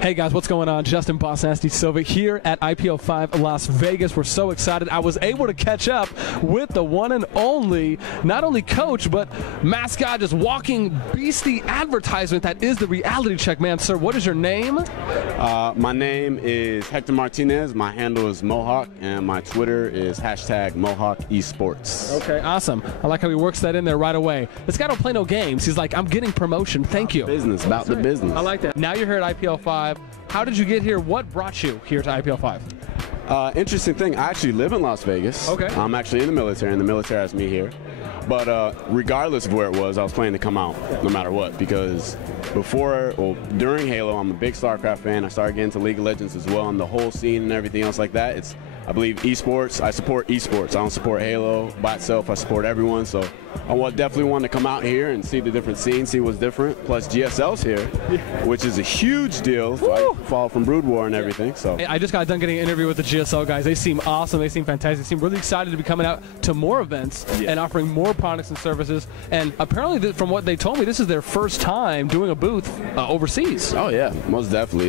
Hey guys, what's going on? Justin BOSSNASTi Silva here at IPL5 Las Vegas. We're so excited. I was able to catch up with the one and only, not only coach, but mascot, just walking beastie advertisement that is the reality check man. Sir, what is your name? My name is Hector Martinez. My handle is Mohawk, and my Twitter is #Mohawk eSports. Okay, awesome. I like how he works that in there right away. This guy don't play no games. He's like, I'm getting promotion. Thank you. Business, about the business. I like that. Now you're here at IPL5. How did you get here? What brought you here to IPL5? Interesting thing, I actually live in Las Vegas. Okay. I'm actually in the military, and the military has me here. But regardless of where it was, I was planning to come out no matter what, because during Halo, I'm a big StarCraft fan. I started getting into League of Legends as well, and the whole scene and everything else like that. I believe eSports. I support eSports. I don't support Halo by itself. I support everyone. So I definitely want to come out here and see the different scenes, see what's different. Plus GSL's here, which is a huge deal. Fall from Brood War and everything. So I just got done getting an interview with the GSL guys. They seem awesome. They seem fantastic. They seem really excited to be coming out to more events and offering more products and services. And apparently, from what they told me, this is their first time doing a booth overseas. Oh yeah, most definitely.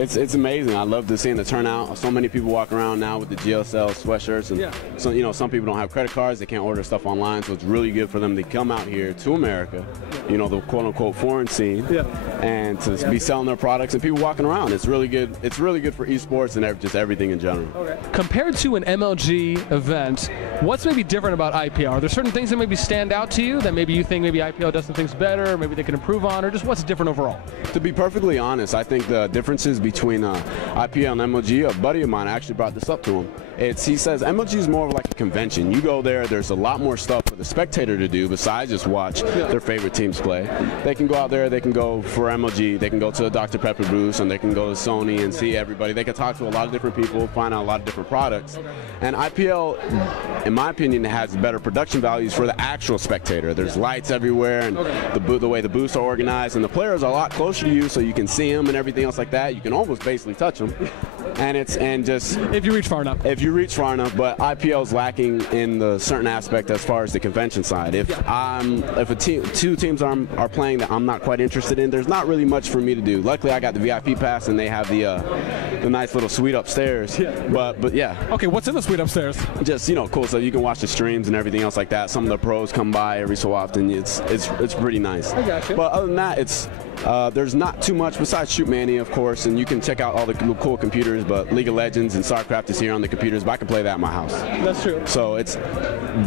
It's amazing. I love to see the turnout. So many people walk around now with the GSL sweatshirts, and so some people don't have credit cards. They can't order stuff online, so it's really good for them to come out here to America, the quote-unquote foreign scene, and to be selling their products and people walking around. It's really good. It's really good for esports and just everything in general. Okay. Compared to an MLG event, what's maybe different about IPL? Are there certain things that maybe stand out to you that maybe you think maybe IPL does some things better, or maybe they can improve on, or just what's different overall? To be perfectly honest, I think the differences between IPL and MLG, a buddy of mine actually brought this up to him. He says MLG is more of like a convention. You go there's a lot more stuff for the spectator to do besides just watch their favorite teams play. They can go out there, they can go for MLG, they can go to a Dr. Pepper booth, and they can go to Sony and see everybody. They can talk to a lot of different people, find out a lot of different products. And IPL, in my opinion, has better production values for the actual spectator. There's lights everywhere, and the way the booths are organized, and the players are a lot closer to you, so you can see them and everything else like that. You can almost basically touch them. And just if you reach far enough. If you reach far enough, but IPL is lacking in the certain aspect as far as the convention side. If two teams are playing that I'm not quite interested in, there's not really much for me to do. Luckily, I got the VIP pass, and they have the nice little suite upstairs. But yeah. Okay, what's in the suite upstairs? Just cool. So you can watch the streams and everything else like that. Some of the pros come by every so often. It's pretty nice. I got you. But other than that, there's not too much besides Shoot Mania, of course, and you can check out all the cool computers, but League of Legends and StarCraft is here on the computers, but I can play that at my house. That's true. So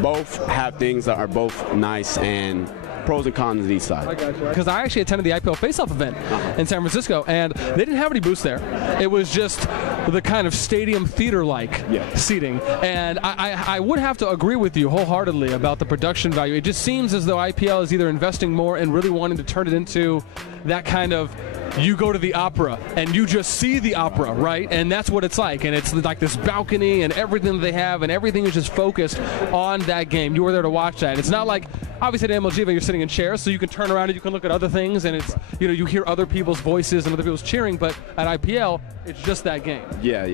both have things that are both nice and pros and cons of each side. I got you. Because I actually attended the IPL Face-Off event in San Francisco, and they didn't have any booths there. It was just the kind of stadium theater-like seating. And I would have to agree with you wholeheartedly about the production value. It just seems as though IPL is either investing more and really wanting to turn it into that kind of, you go to the opera and you just see the opera, right? And that's what it's like. And it's like this balcony and everything that they have, and everything is just focused on that game. You were there to watch that. It's not like, obviously at MLG, you're sitting in chairs, so you can turn around and you can look at other things, and it's, you hear other people's voices and other people's cheering, but at IPL, it's just that game. Yeah.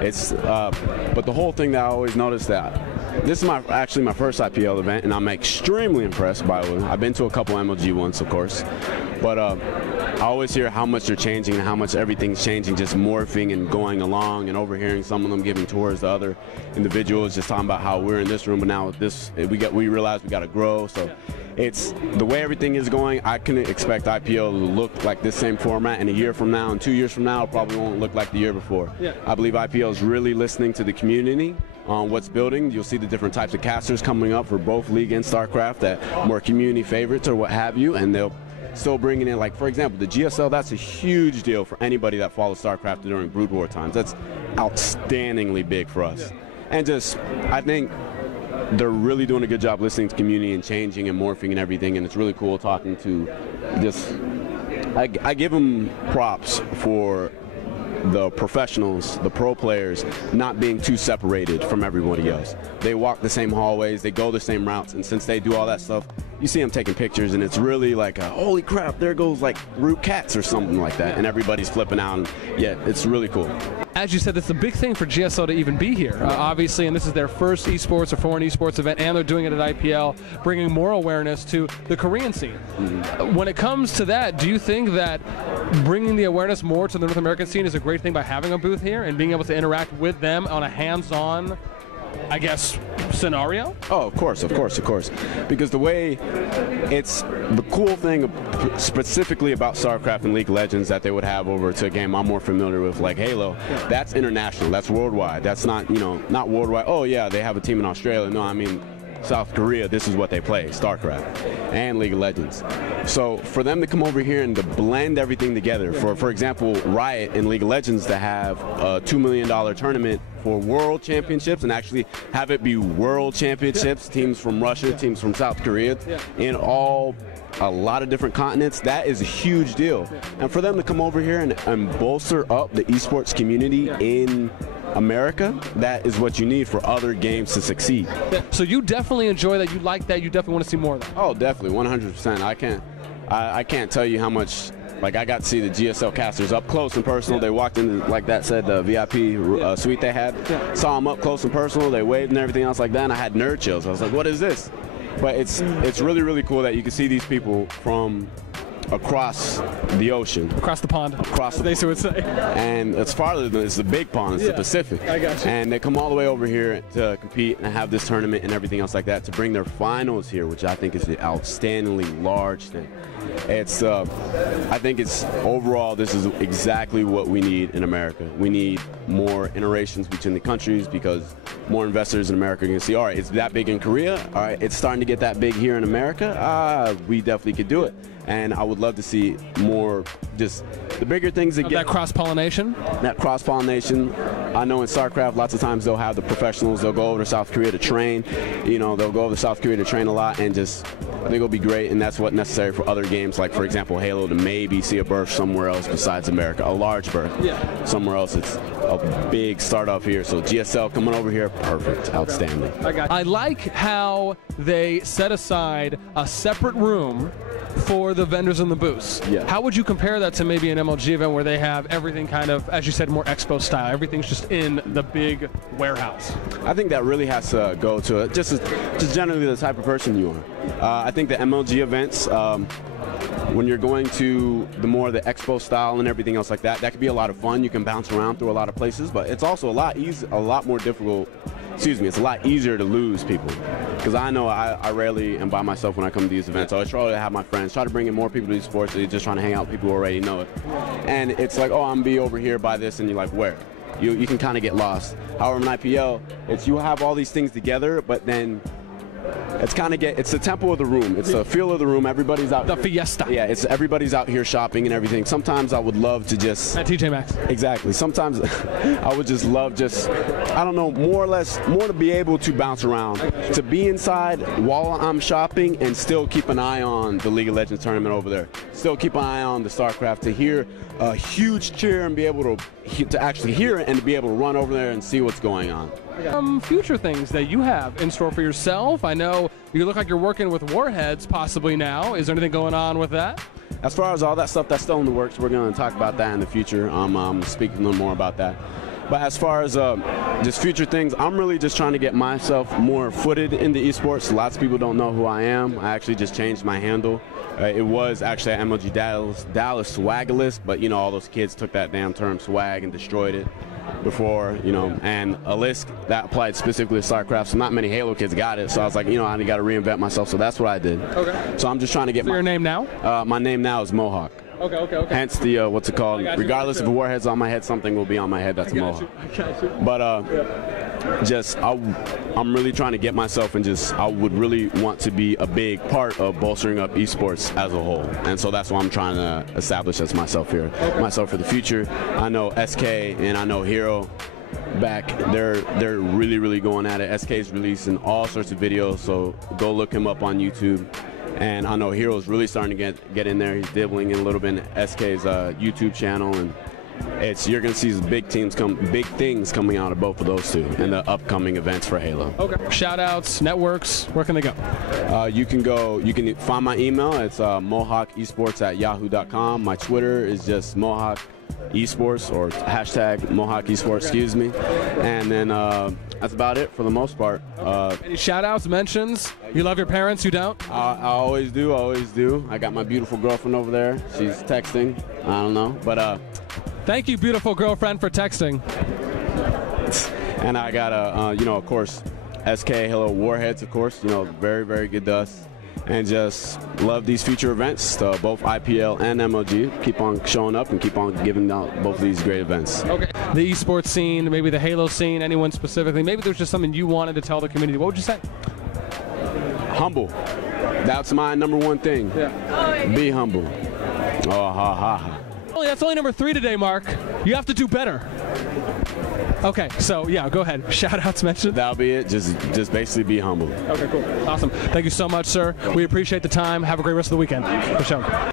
It's, but the whole thing that I always noticed that this is actually my first IPL event, and I'm extremely impressed by it. I've been to a couple MLG ones, of course, but I always hear how much they're changing and how much everything's changing, just morphing and going along, and overhearing some of them giving tours to other individuals, just talking about how we're in this room, but now we realize we got to grow. So it's the way everything is going. I couldn't expect IPL to look like this same format, and a year from now and 2 years from now, it probably won't look like the year before. I believe IPL is really listening to the community on what's building. You'll see the different types of casters coming up for both League and StarCraft, that more community favorites or what have you, and they'll still bringing in, like, for example, the GSL. That's a huge deal for anybody that follows StarCraft during Brood War times. That's outstandingly big for us. And I think they're really doing a good job listening to community and changing and morphing and everything, and it's really cool talking to I give them props for the professionals, the pro players, not being too separated from everybody else. They walk the same hallways, they go the same routes, and since they do all that stuff, you see them taking pictures, and it's really like, holy crap, there goes like Root Cats or something like that, and everybody's flipping out. And yeah, it's really cool. As you said, it's a big thing for GSL to even be here, obviously, and this is their first esports or foreign esports event, and they're doing it at IPL, bringing more awareness to the Korean scene. When it comes to that, do you think that bringing the awareness more to the North American scene is a great thing by having a booth here and being able to interact with them on a hands-on, I guess, scenario? Oh, of course. Because the way it's the cool thing specifically about StarCraft and League of Legends that they would have over to a game I'm more familiar with, like Halo, that's international, that's worldwide. That's not, not worldwide. Oh yeah, they have a team in Australia. No, I mean South Korea, this is what they play, StarCraft and League of Legends. So for them to come over here and to blend everything together, for example, Riot in League of Legends to have a $2 million tournament for world championships and actually have it be world championships, teams from Russia, teams from South Korea, in a lot of different continents, that is a huge deal. And for them to come over here and bolster up the esports community in America, that is what you need for other games to succeed. So you definitely enjoy that, you like that, you definitely want to see more of that? Oh, definitely, 100%. I can't tell you how much, like, I got to see the GSL casters up close and personal. They walked into, like that said, the VIP suite they had. Saw them up close and personal. They waved and everything else like that, and I had nerd chills. I was like, what is this? But it's really, really cool that you can see these people from across the ocean. Across the pond. Across the pond. They would say. And it's farther than, it's the big pond, it's the Pacific. I got you. And they come all the way over here to compete and have this tournament and everything else like that to bring their finals here, which I think is an outstandingly large thing. It's, I think it's, overall, this is exactly what we need in America. We need more iterations between the countries because more investors in America can see, all right, it's that big in Korea, all right, it's starting to get that big here in America, we definitely could do it. And I would love to see more, just the bigger things that get. That cross-pollination? That cross-pollination. I know in StarCraft, lots of times they'll have the professionals, they'll go over to South Korea to train. They'll go over to South Korea to train a lot, and just, I think it'll be great, and that's what's necessary for other games, like, for example, Halo, to maybe see a birth somewhere else besides America, a large birth. Somewhere else, it's a big start off here. So GSL coming over here, perfect, outstanding. I like how they set aside a separate room for the vendors and the booths. How would you compare that to maybe an MLG event where they have everything kind of, as you said, more expo style? Everything's just in the big warehouse. I think that really has to go to it, just generally the type of person you are. I think the MLG events, when you're going to the more the expo style and everything else like that, that could be a lot of fun. You can bounce around through a lot of places, but it's also a lot more difficult. Excuse me, it's a lot easier to lose people. Because I know I rarely am by myself when I come to these events. So I try to have my friends, try to bring in more people to these sports, so you're just trying to hang out with people who already know it. And it's like, oh, I'm gonna be over here by this, and you're like, where? You can kind of get lost. However, in IPL, it's you have all these things together, but then it's the tempo of the room. It's the feel of the room. Everybody's out. The fiesta. Yeah, everybody's out here shopping and everything. Sometimes I would love to just. At TJ Maxx. Exactly. Sometimes I would just love I don't know, more to be able to bounce around, to be inside while I'm shopping and still keep an eye on the League of Legends tournament over there. Still keep an eye on the StarCraft, to hear a huge cheer and be able to actually hear it and to be able to run over there and see what's going on. Future things that you have in store for yourself. I know you look like you're working with Warheads possibly now. Is there anything going on with that? As far as all that stuff, that's still in the works. We're going to talk about that in the future. I'm speaking a little more about that. But as far as just future things, I'm really just trying to get myself more footed in the esports. Lots of people don't know who I am. I actually just changed my handle. It was actually at MLG Dallas Swagalist, but all those kids took that damn term swag and destroyed it before, and a list that applied specifically to StarCraft, so not many Halo kids got it, so I was like, I got to reinvent myself, so that's what I did. Okay. So I'm just trying to get your name now? My name now is Mohawk. Okay. Hence the, what's it called? Regardless if a Warhead's on my head, something will be on my head. That's a Mohawk. I got you. But I'm really trying to get myself, and I would really want to be a big part of bolstering up esports as a whole. And so that's what I'm trying to establish as myself here. Myself for the future. I know SK and I know Hero back, they're really, really going at it. SK's releasing all sorts of videos, so go look him up on YouTube. And I know Hero's really starting to get in there. He's dibbling in a little bit in SK's YouTube channel, and you're going to see big things coming out of both of those two in the upcoming events for Halo. Okay. Shout outs, networks, where can they go? You can find my email. It's mohawkesports@yahoo.com. My Twitter is just Mohawk eSports or hashtag Mohawk eSports, excuse me. And then that's about it for the most part. Any shout outs, mentions? You love your parents, you don't? I always do. I got my beautiful girlfriend over there. She's texting. I don't know. But thank you, beautiful girlfriend, for texting. And I got of course, SK Halo Warheads, of course, very, very good to us. And just love these future events, both IPL and MLG. Keep on showing up and keep on giving out both of these great events. Okay. The esports scene, maybe the Halo scene, anyone specifically, maybe there's just something you wanted to tell the community. What would you say? Humble. That's my number one thing. Yeah. Be humble. Oh, ha, ha, ha. That's only number 3 today, Mark. You have to do better. Okay, so yeah, go ahead. Shout outs mentioned. That'll be it. Just basically be humble. Okay, cool. Awesome. Thank you so much, sir. We appreciate the time. Have a great rest of the weekend. For sure.